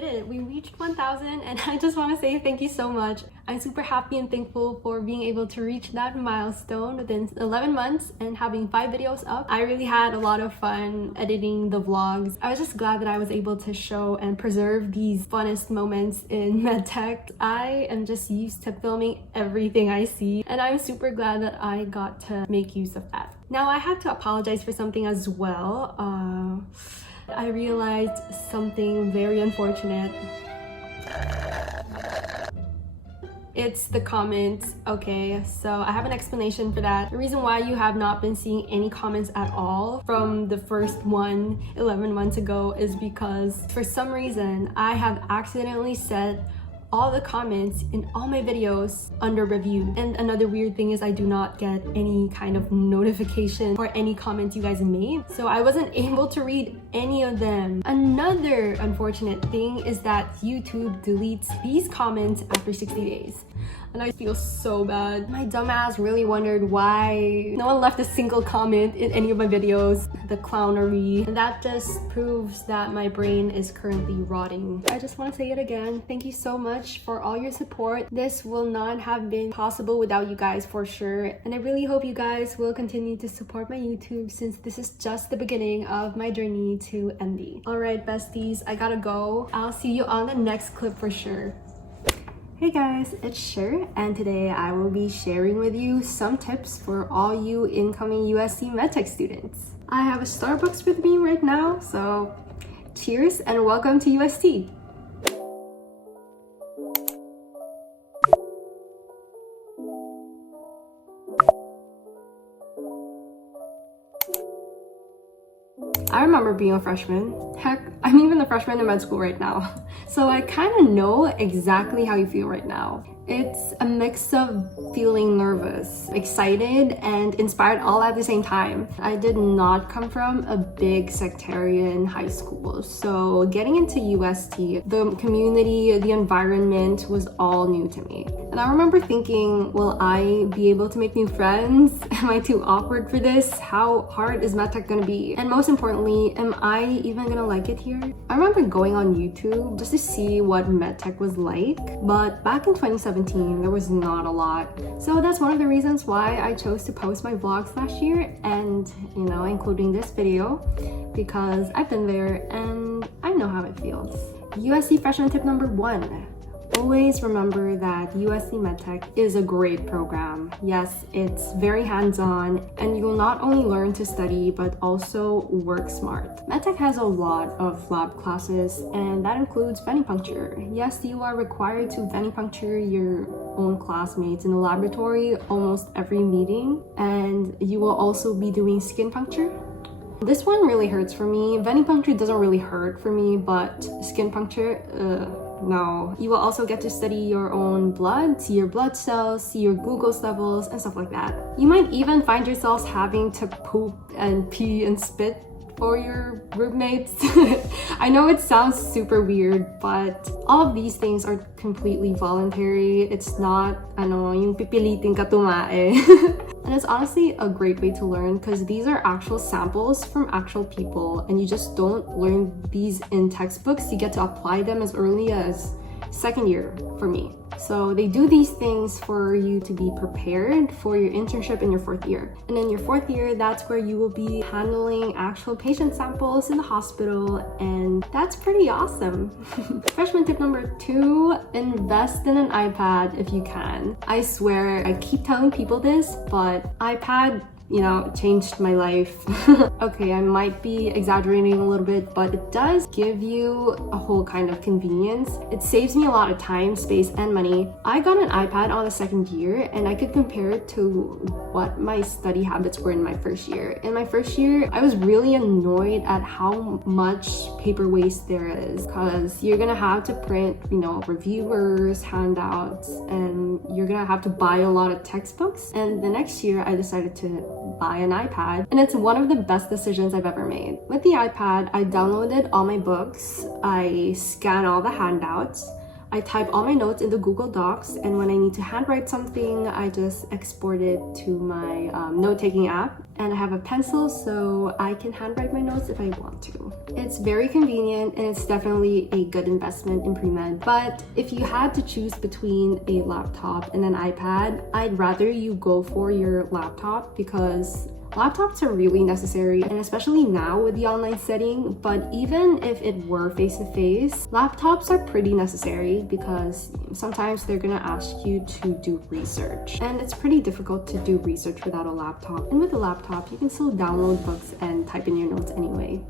did it. We reached 1,000 and I just want to say thank you so much. I'm super happy and thankful for being able to reach that milestone within 11 months and having 5 videos up. I really had a lot of fun editing the vlogs. I was just glad that I was able to show and preserve these funnest moments in medtech. I am just used to filming everything I see, and I'm super glad that I got to make use of that. Now I have to apologize for something as well. I realized something very unfortunate. It's the comments. Okay, so I have an explanation for that. The reason why you have not been seeing any comments at all from the first one 11 months ago is because for some reason I have accidentally set all the comments in all my videos under review. And another weird thing is I do not get any kind of notification for any comments you guys made, so I wasn't able to read any of them. Another unfortunate thing is that YouTube deletes these comments after 60 days. And I feel so bad. My dumbass really wondered why no one left a single comment in any of my videos. The clownery. And that just proves that my brain is currently rotting. I just want to say it again. Thank you so much for all your support. This will not have been possible without you guys for sure. And I really hope you guys will continue to support my YouTube since this is just the beginning of my journey to MD. Alright besties, I gotta go. I'll see you on the next clip for sure. Hey guys, it's Sher, and today I will be sharing with you some tips for all you incoming UST MEDTECH students. I have a Starbucks with me right now, so cheers and welcome to UST! I remember being a freshman. Heck, I'm even a freshman in med school right now. So I kind of know exactly how you feel right now. It's a mix of feeling nervous, excited, and inspired all at the same time. I did not come from a big sectarian high school, so getting into UST, the community, the environment was all new to me. And I remember thinking, will I be able to make new friends? Am I too awkward for this? How hard is medtech gonna be? And most importantly, am I even gonna like it here? I remember going on YouTube just to see what medtech was like, but back in 2017, there was not a lot. So that's one of the reasons why I chose to post my vlogs last year and, including this video, because I've been there and I know how it feels. USC freshman tip number 1. Always remember that UST MEDTECH is a great program. Yes, it's very hands-on and you will not only learn to study but also work smart. MEDTECH has a lot of lab classes and that includes venipuncture. Yes, you are required to venipuncture your own classmates in the laboratory almost every meeting, and you will also be doing skin puncture. This one really hurts for me. Venipuncture doesn't really hurt for me, but skin puncture, no. You will also get to study your own blood, see your blood cells, see your glucose levels, and stuff like that. You might even find yourselves having to poop and pee and spit for your roommates. I know it sounds super weird, but all of these things are completely voluntary. It's not, yung pipilitin ka tumae. And it's honestly a great way to learn because these are actual samples from actual people and you just don't learn these in textbooks. You get to apply them as early as second year for me. So they do these things for you to be prepared for your internship in your 4th year. And in your 4th year, that's where you will be handling actual patient samples in the hospital, and that's pretty awesome. Freshman tip number 2, invest in an iPad if you can. I swear, I keep telling people this, but iPad changed my life. Okay, I might be exaggerating a little bit, but it does give you a whole kind of convenience. It saves me a lot of time, space, and money. I got an iPad on the 2nd year and I could compare it to what my study habits were in my 1st year. In my 1st year, I was really annoyed at how much paper waste there is because you're gonna have to print, reviewers, handouts, and you're gonna have to buy a lot of textbooks. And the next year, I decided to buy an iPad, and it's one of the best decisions I've ever made. With the iPad, I downloaded all my books, I scan all the handouts, I type all my notes into Google Docs, and when I need to handwrite something, I just export it to my note-taking app. And I have a pencil so I can handwrite my notes if I want to. It's very convenient and it's definitely a good investment in pre-med. But if you had to choose between a laptop and an iPad, I'd rather you go for your laptop because laptops are really necessary, and especially now with the online setting. But even if it were face-to-face, laptops are pretty necessary because sometimes they're gonna ask you to do research, and it's pretty difficult to do research without a laptop. And with a laptop, you can still download books and type in your notes anyway.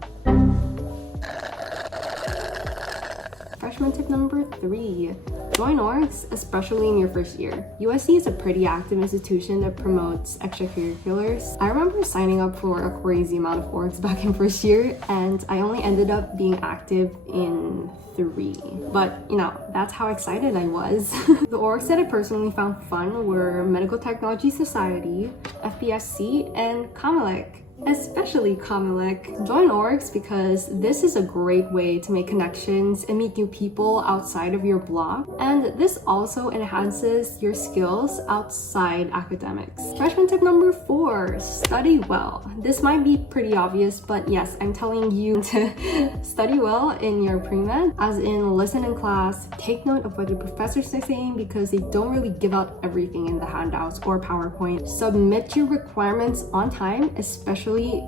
Freshman tip number 3. Join orgs, especially in your first year. UST is a pretty active institution that promotes extracurriculars. I remember signing up for a crazy amount of orgs back in first year, and I only ended up being active in 3. But you know, that's how excited I was. The orgs that I personally found fun were Medical Technology Society, FPSC, and Comelec. Especially Comelec. Join orgs because this is a great way to make connections and meet new people outside of your block, and this also enhances your skills outside academics. Freshman tip number 4, study well. This might be pretty obvious, but yes, I'm telling you to study well in your pre-med, as in listen in class, take note of what your professors are saying because they don't really give out everything in the handouts or PowerPoint. Submit your requirements on time, especially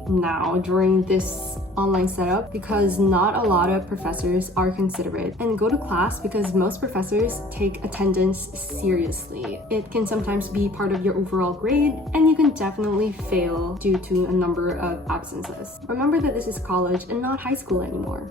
now during this online setup, because not a lot of professors are considerate. And go to class because most professors take attendance seriously. It can sometimes be part of your overall grade, and you can definitely fail due to a number of absences. Remember that this is college and not high school anymore.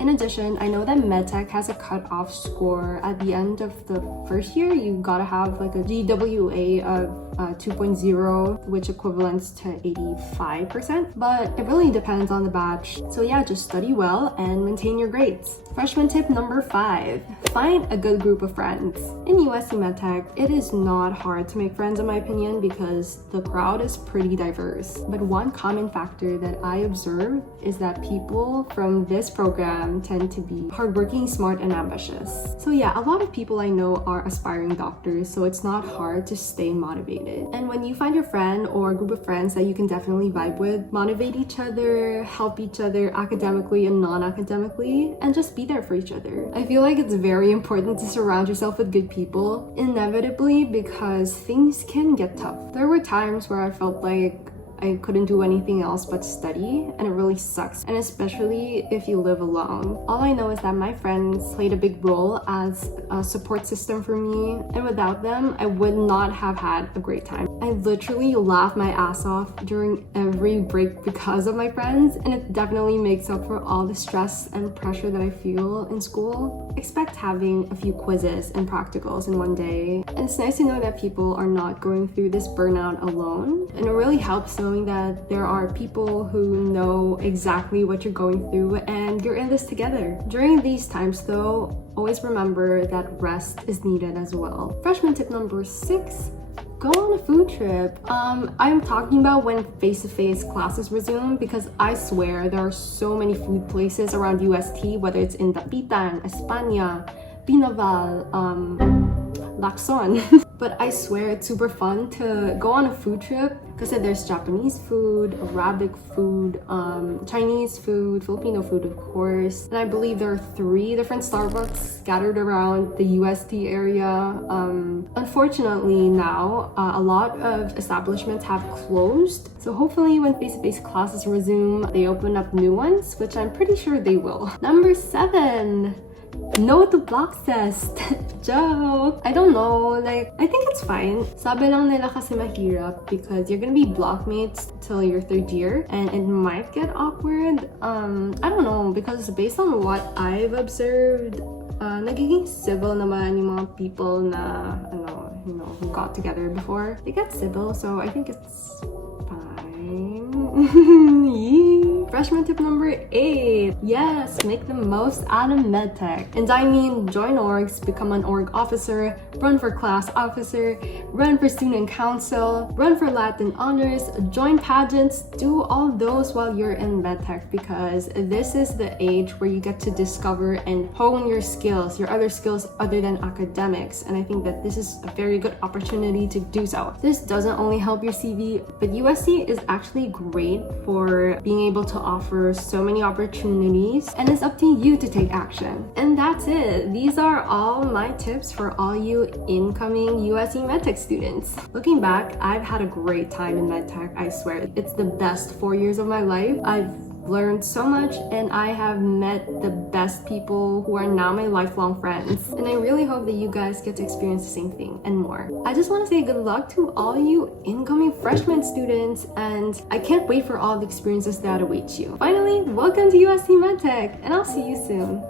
In addition, I know that medtech has a cutoff score at the end of the first year. You gotta have like a GWA of 2.0, which equivalents to 85%, but it really depends on the batch. So yeah, just study well and maintain your grades. Freshman tip number 5, find a good group of friends. In USC MEDTECH, it is not hard to make friends in my opinion because the crowd is pretty diverse. But one common factor that I observe is that people from this program tend to be hardworking, smart, and ambitious. So yeah, a lot of people I know are aspiring doctors, so it's not hard to stay motivated. And when you find your friend or a group of friends that you can definitely vibe with, motivate each other, help each other academically and non-academically, and just be there for each other. I feel like it's very important to surround yourself with good people, inevitably, because things can get tough. There were times where I felt like I couldn't do anything else but study, and it really sucks, and especially if you live alone. All I know is that my friends played a big role as a support system for me, and without them, I would not have had a great time. I literally laughed my ass off during every break because of my friends, and it definitely makes up for all the stress and pressure that I feel in school. Expect having a few quizzes and practicals in one day, and it's nice to know that people are not going through this burnout alone, and it really helps knowing that there are people who know exactly what you're going through and you're in this together. During these times though, always remember that rest is needed as well. Freshman tip number 6, go on a food trip. I'm talking about when face-to-face classes resume, because I swear there are so many food places around UST, whether it's in Dapitan, España, Pinaval, Lacson. But I swear it's super fun to go on a food trip because there's Japanese food, Arabic food, Chinese food, Filipino food, of course. And I believe there are 3 different Starbucks scattered around the UST area. Unfortunately now, a lot of establishments have closed. So hopefully when face-to-face classes resume, they open up new ones, which I'm pretty sure they will. Number 7. No to block test. Joke. I don't know, like, I think it's fine. Sabi lang nila kasi mahirap because you're gonna be blockmates till your 3rd year and it might get awkward. I don't know, because based on what I've observed, nagiging civil naman yung mga people na, who got together before. They get civil, so I think it's fine. freshman tip number 8. Yes, make the most out of medtech. And I mean join orgs, become an org officer, run for class officer, run for student council, run for Latin honors, join pageants, do all those while you're in medtech, because this is the age where you get to discover and hone your skills, your other skills other than academics. And I think that this is a very good opportunity to do so. This doesn't only help your CV, but USC is actually great for being able to offer so many opportunities, and it's up to you to take action. And that's it. These are all my tips for all you incoming USC MedTech students. Looking back, I've had a great time in MedTech, I swear. It's the best 4 years of my life. I've learned so much, and I have met the best people who are now my lifelong friends. And I really hope that you guys get to experience the same thing and more. I just want to say good luck to all you incoming freshman students, and I can't wait for all the experiences that await you. Finally, welcome to USC MedTech, and I'll see you soon.